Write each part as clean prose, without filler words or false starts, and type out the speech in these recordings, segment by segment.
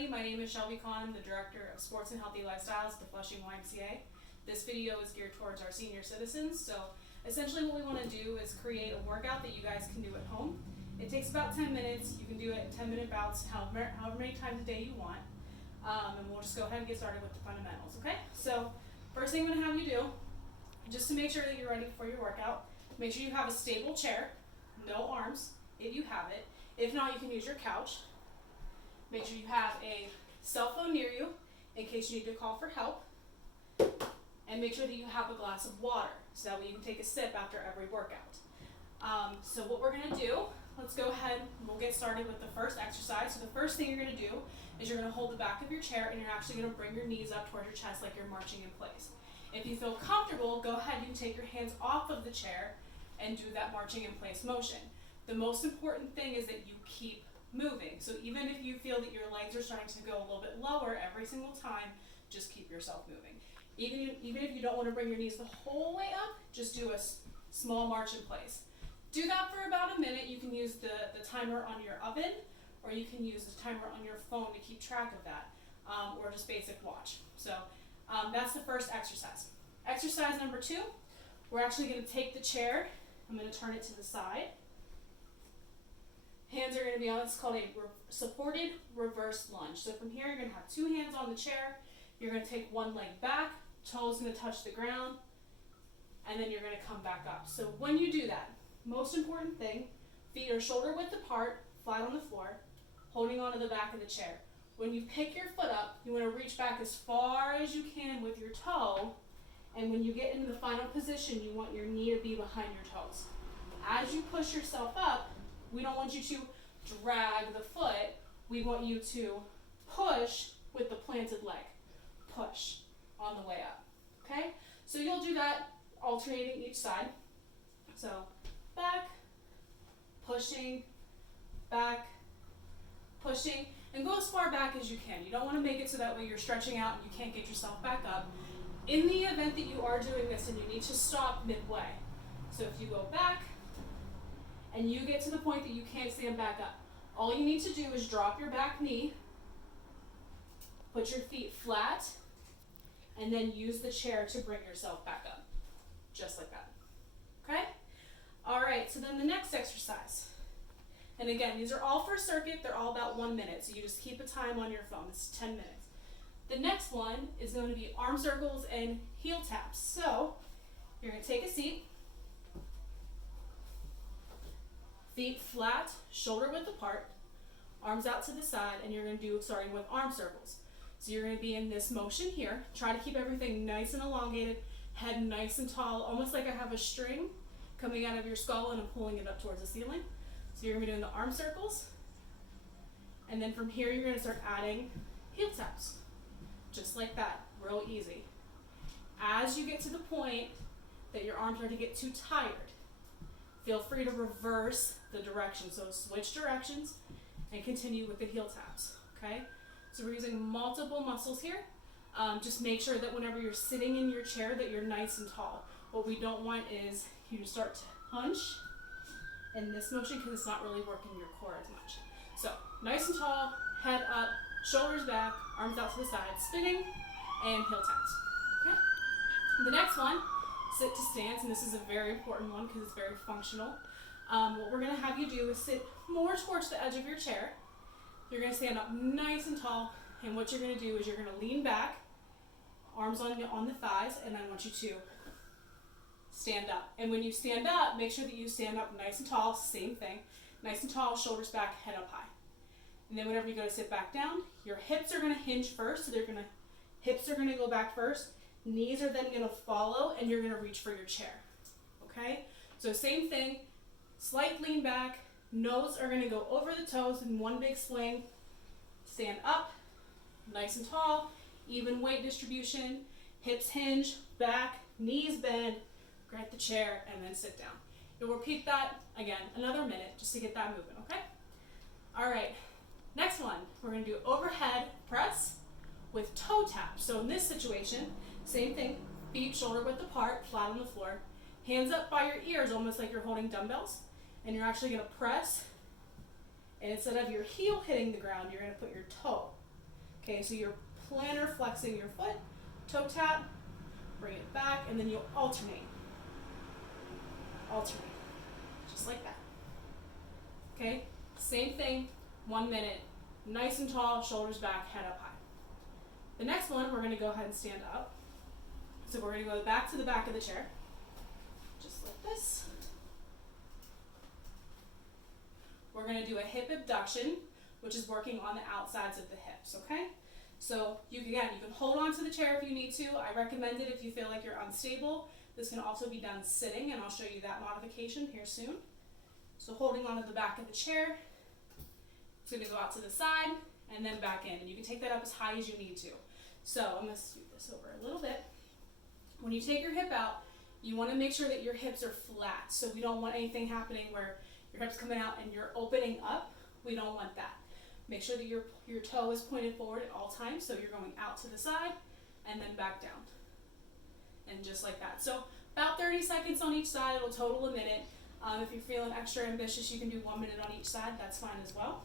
everybody, my name is Shelby Kahn. I'm the Director of Sports and Healthy Lifestyles at the Flushing YMCA. This video is geared towards our senior citizens, so essentially what we want to do is create a workout that you guys can do at home. It takes about 10 minutes. You can do it in 10-minute bouts, however many times a day you want. And we'll just go ahead and get started with the fundamentals, okay? So first thing I'm going to have you do, just to make sure that you're ready for your workout, make sure you have a stable chair, no arms, if you have it. If not, you can use your couch. Make sure you have a cell phone near you in case you need to call for help. And make sure that you have a glass of water so that way you can take a sip after every workout. So what we're going to do, let's go ahead, we'll get started with the first exercise. So the first thing you're going to do is you're going to hold the back of your chair and you're actually going to bring your knees up towards your chest like you're marching in place. If you feel comfortable, go ahead, you can take your hands off of the chair and do that marching in place motion. The most important thing is that you keep moving. So even if you feel that your legs are starting to go a little bit lower every single time, just keep yourself moving. Even if you don't want to bring your knees the whole way up, just do a small march in place. Do that for about a minute. You can use the timer on your oven, or you can use the timer on your phone to keep track of that, or just basic watch. So that's the first exercise. Exercise number 2, we're actually going to take the chair. I'm going to turn it to the side. Hands are going to be on, it's called a supported reverse lunge. So from here, you're going to have 2 hands on the chair. You're going to take one leg back, toes going to touch the ground, and then you're going to come back up. So when you do that, most important thing, feet are shoulder width apart, flat on the floor, holding onto the back of the chair. When you pick your foot up, you want to reach back as far as you can with your toe, and when you get into the final position, you want your knee to be behind your toes. As you push yourself up, we don't want you to drag the foot. We want you to push with the planted leg. Push on the way up, okay? So you'll do that alternating each side. So back, pushing, back, pushing, and go as far back as you can. You don't want to make it so that way you're stretching out and you can't get yourself back up. In the event that you are doing this and you need to stop midway, so if you go back and you get to the point that you can't stand back up, all you need to do is drop your back knee, put your feet flat, and then use the chair to bring yourself back up, just like that, okay? All right, so then the next exercise, and again, these are all for circuit, they're all about 1 minute, so you just keep a time on your phone, this is 10 minutes. The next one is going to be arm circles and heel taps. So you're going to take a seat, feet flat, shoulder width apart, arms out to the side, and you're going to do starting with arm circles. So you're going to be in this motion here. Try to keep everything nice and elongated, head nice and tall, almost like I have a string coming out of your skull and I'm pulling it up towards the ceiling. So you're going to be doing the arm circles. And then from here, you're going to start adding heel taps. Just like that, real easy. As you get to the point that your arms start to get too tired, feel free to reverse the direction. So switch directions and continue with the heel taps, okay? So we're using multiple muscles here. Just make sure that whenever you're sitting in your chair that you're nice and tall. What we don't want is you to start to hunch in this motion because it's not really working your core as much. So nice and tall, head up, shoulders back, arms out to the side, spinning, and heel taps, okay? The next one, sit to stance, and this is a very important one because it's very functional. What we're going to have you do is sit more towards the edge of your chair. You're going to stand up nice and tall, and what you're going to do is you're going to lean back, arms on the thighs, and I want you to stand up. And when you stand up, make sure that you stand up nice and tall, same thing, nice and tall, shoulders back, head up high. And then whenever you go to sit back down, your hips are going to hinge first, so hips are going to go back first, knees are then going to follow, and you're going to reach for your chair, okay? So same thing, slight lean back, nose are going to go over the toes in one big swing, stand up, nice and tall, even weight distribution, hips hinge, back, knees bend, grab the chair, and then sit down. You'll repeat that, again, another minute just to get that moving, okay? All right, next one, we're going to do overhead press with toe taps. So in this situation, same thing, feet shoulder width apart, flat on the floor, hands up by your ears, almost like you're holding dumbbells, and you're actually going to press, and instead of your heel hitting the ground, you're going to put your toe Okay, so you're plantar flexing your foot, toe tap, bring it back, and then you'll alternate. Alternate, just like that. Okay, same thing, 1 minute, nice and tall, shoulders back, head up high. The next one, we're gonna go ahead and stand up. So we're gonna go back to the back of the chair, just like this. We're gonna do a hip abduction, which is working on the outsides of the hips, okay? So you can hold on to the chair if you need to. I recommend it if you feel like you're unstable. This can also be done sitting, and I'll show you that modification here soon. So holding onto the back of the chair, it's gonna go out to the side and then back in. And you can take that up as high as you need to. So I'm gonna scoot this over a little bit. When you take your hip out, you wanna make sure that your hips are flat. So we don't want anything happening where your hip's coming out and you're opening up. We don't want that. Make sure that your toe is pointed forward at all times. So you're going out to the side and then back down. And just like that. So about 30 seconds on each side, it'll total a minute. If you're feeling extra ambitious, you can do 1 minute on each side, that's fine as well.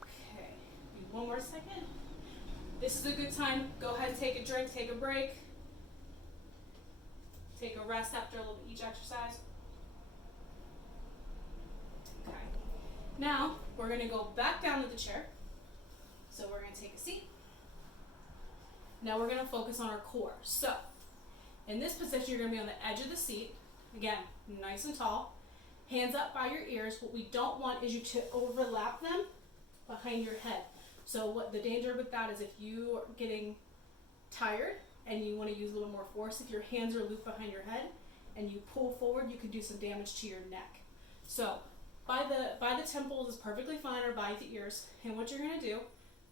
Okay, one more second. This is a good time, go ahead and take a drink, take a break. Take a rest after a little bit each exercise. Okay, now we're gonna go back down to the chair. So we're gonna take a seat. Now we're gonna focus on our core. So, in this position, you're gonna be on the edge of the seat. Again, nice and tall. Hands up by your ears. What we don't want is you to overlap them behind your head. So what the danger with that is if you are getting tired and you wanna use a little more force, if your hands are looped behind your head and you pull forward, you can do some damage to your neck. So by the temples is perfectly fine, or by the ears. And what you're gonna do,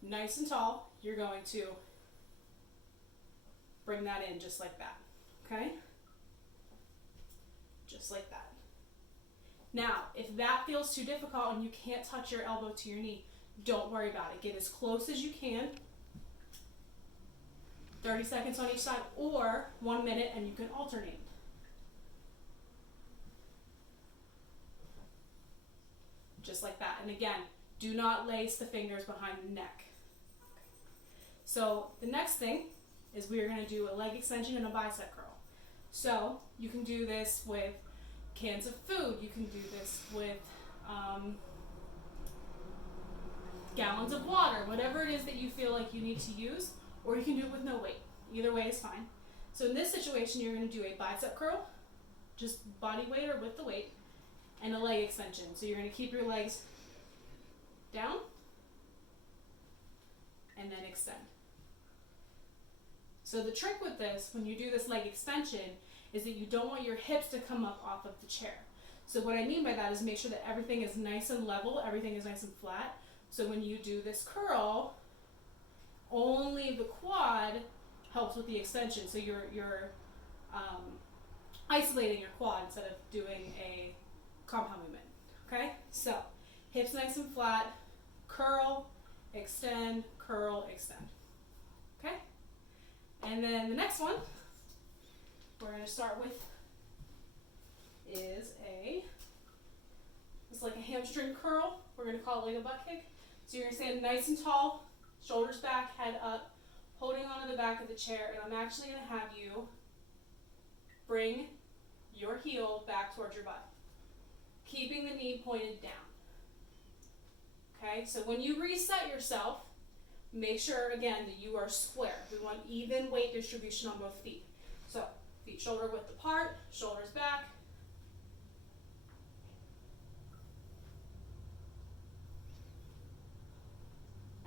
nice and tall, you're going to bring that in just like that, okay? Just like that. Now, if that feels too difficult and you can't touch your elbow to your knee, don't worry about it. Get as close as you can. 30 seconds on each side, or 1 minute, and you can alternate. Just like that. And again, do not lace the fingers behind the neck. So the next thing is we are going to do a leg extension and a bicep curl. So you can do this with cans of food. You can do this with gallons of water, whatever it is that you feel like you need to use, or you can do it with no weight. Either way is fine. So in this situation, you're going to do a bicep curl, just body weight or with the weight, and a leg extension. So you're going to keep your legs down and then extend. So the trick with this, when you do this leg extension, is that you don't want your hips to come up off of the chair. So what I mean by that is make sure that everything is nice and level, everything is nice and flat. So when you do this curl, only the quad helps with the extension. So you're isolating your quad instead of doing a compound movement. Okay? So hips nice and flat, curl, extend, curl, extend. Okay? And then the next one we're going to start with is it's like a hamstring curl. We're going to call it like a butt kick. So you're going to stand nice and tall, shoulders back, head up, holding onto the back of the chair, and I'm actually going to have you bring your heel back towards your butt, keeping the knee pointed down. Okay, so when you reset yourself, make sure again that you are square. We want even weight distribution on both feet. So feet shoulder width apart, shoulders back.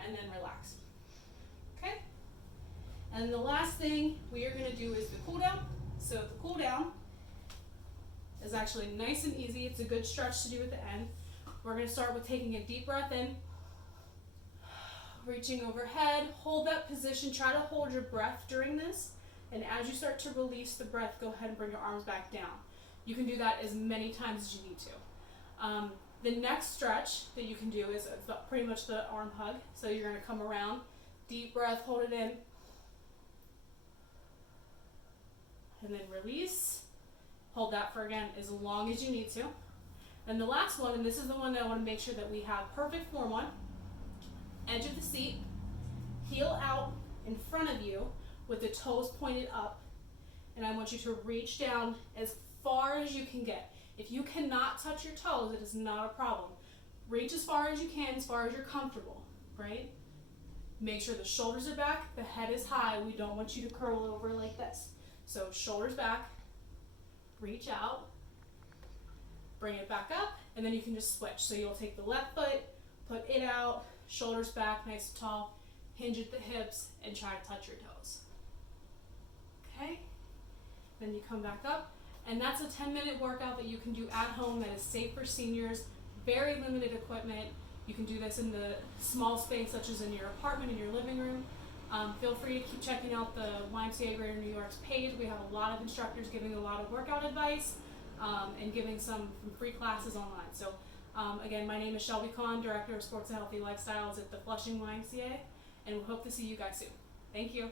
And then relax. Okay? And the last thing we are going to do is the cool down. So the cool down is actually nice and easy. It's a good stretch to do at the end. We're going to start with taking a deep breath in, reaching overhead, hold that position, try to hold your breath during this, and as you start to release the breath, go ahead and bring your arms back down. You can do that as many times as you need to. The next stretch that you can do is pretty much the arm hug. So you're going to come around, deep breath, hold it in, and then release. Hold that for, again, as long as you need to. And the last one, and this is the one that I want to make sure that we have perfect form on, edge of the seat, heel out in front of you with the toes pointed up, and I want you to reach down as far as you can get. If you cannot touch your toes, it is not a problem. Reach as far as you can, as far as you're comfortable, right? Make sure the shoulders are back, the head is high. We don't want you to curl over like this. So shoulders back, reach out, bring it back up, and then you can just switch. So you'll take the left foot, put it out, shoulders back, nice and tall, hinge at the hips, and try to touch your toes. Okay? Then you come back up, and that's a 10-minute workout that you can do at home that is safe for seniors, very limited equipment. You can do this in the small space, such as in your apartment, in your living room. Feel free to keep checking out the YMCA Greater New York's page. We have a lot of instructors giving a lot of workout advice and giving some free classes online. So again, my name is Shelby Kahn, Director of Sports and Healthy Lifestyles at the Flushing YMCA, and we hope to see you guys soon. Thank you.